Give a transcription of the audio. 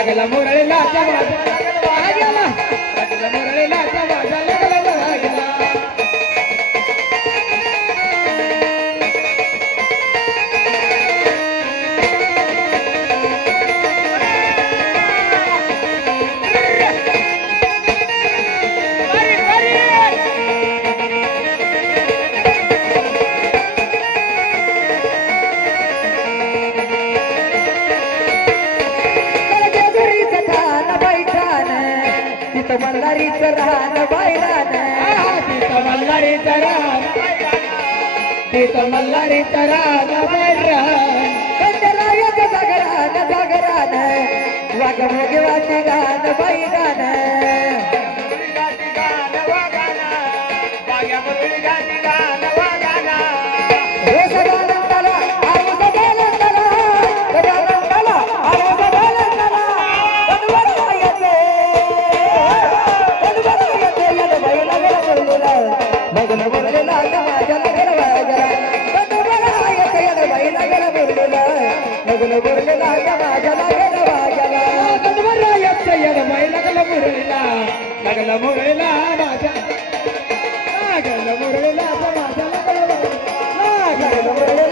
लागला मुरळीला माझा लागला मुरळीला माझा लागला मल्हारीचं रान बैलान तिथं मल्हारीचं रान तिथं मल्हारीचं रान बैलान कंदरायाचं जागरान जागरान वाघमोगेवाचे गान बैलान लागला मुरळीला माझ्या लागला मुरळीला माझ्या लागला